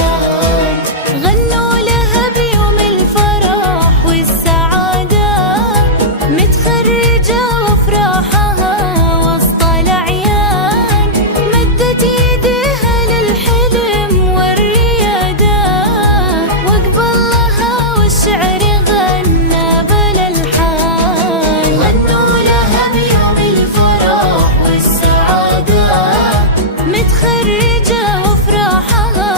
الأعيان. غنوا لها بيوم الفرح والسعادة، متخرجة وافراحها وسط الأعيان، مدت يديها للحلم والريادة، وقبلها والشعر غنى بالألحان. غنوا لها بيوم الفرح والسعادة، متخرجة وافراحها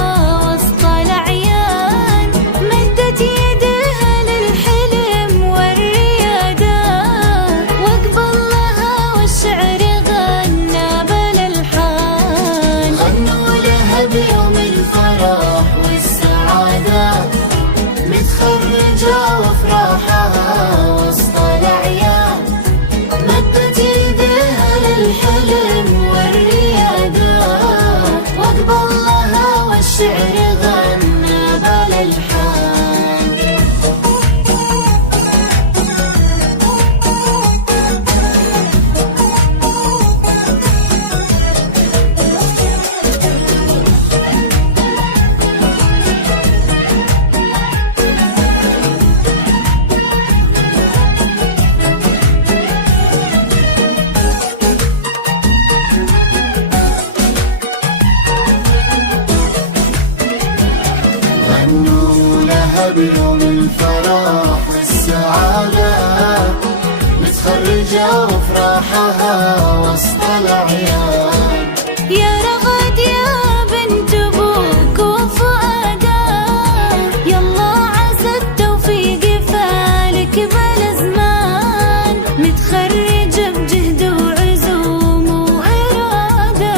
وسط الأعيان، مدت يديها للحلم والريادة، وقبلها والشعر غنى بالألحان. غنوا لها بيوم الفرح والسعادة، متخرجة وافراحها وسط الأعيان، مدت يديها للحلم والريادة، وقبلها والشعر غنى بالألحان. غنوا لها بيوم الفرح والسعادة، متخرجة وافراحها وسط الأعيان. يا رغد يا بنت أبوك وفؤاده، يلا عسى التوفيق فالك بالأزمان، متخرجة بجهد وعزوم وإرادة،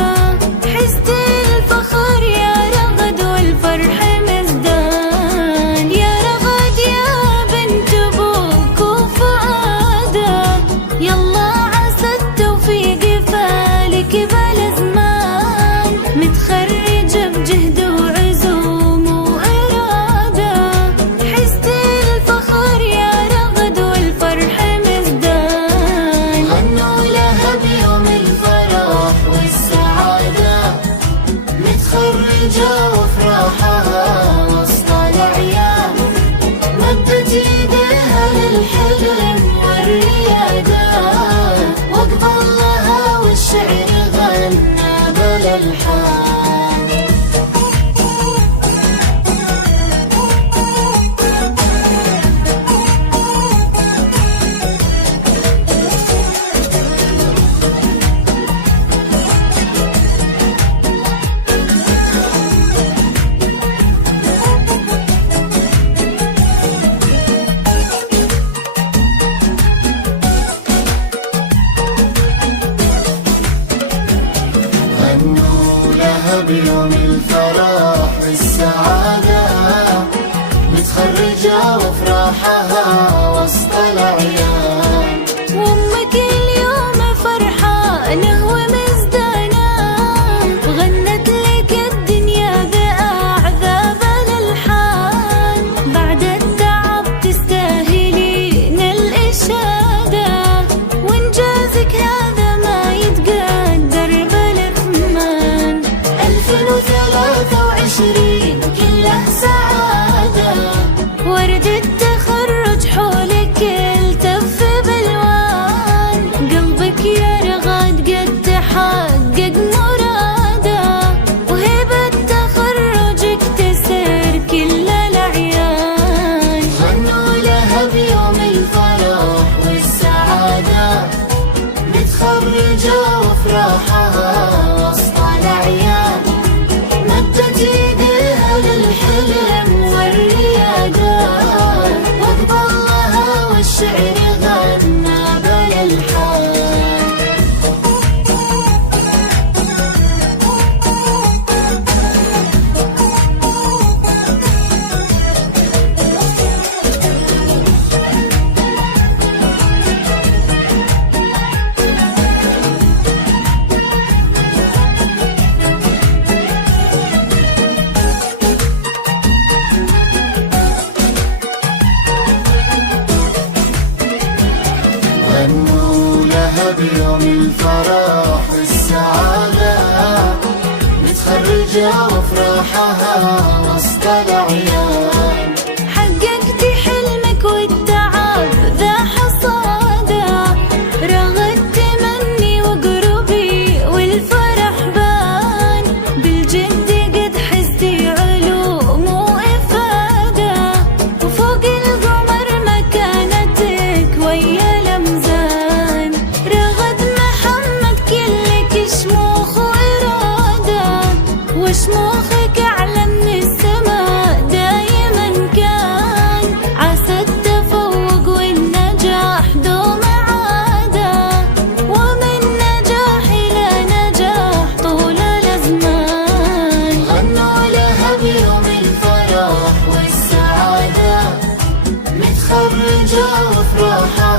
حزت الفخر يا رغد والفرح مزدان. يا رغد يا بنت أبوك وفؤاده، يلا عسى التوفيق فالك بالأزمان، متخرجة بجهد وعزوم وإرادة، حزت الفخر يا رغد والفرح مزدان. غنوا لها بيوم الفرح والسعادة، متخرجة وافراحها وسط الأعيان، مدت يديها للحلم والريادة، وقبلها والشعر غنى بالألحان. غنوا لها بيوم الفرح والسعادة، متخرجة وافراحها وسط الأعيان. وأمك اليوم فرحانة ومزدانة، غنت لك الدنيا بأعذاب الألحان، بعد التعب تستاهلين الإشادة، وإنجازك هذا ما يتقدر بالثمان. 2023 كله سعادة، ورد التخرج حولك التف بالوان، قلبك يا رغد قد تحقق مراده، وهبة تخرجك تسر كل الأعيان. غنوا لها بيوم الفرح والسعادة، متخرجة وافراحها وسط الأعيان، مدت يديها للحلم والريادة، وقبلها والشعر غنى بالألحان. وسط الأعيان. حققتي حلمك والتعب ذا حصاده، رغدت مني وقربي والفرح بان، بالجد قد حزتي علوم وإفادة، وفوق القمر مكانتك ويا الأمزان. رغد محمد كلك شموخ وإرادة، وشموخك أعلى من السماء دايما كان، عسى التفوق والنجاح دوم عادة، ومن نجاح إلى نجاح طول الأزمان. غنوا لها بيوم الفرح والسعادة، متخرجة وافراحها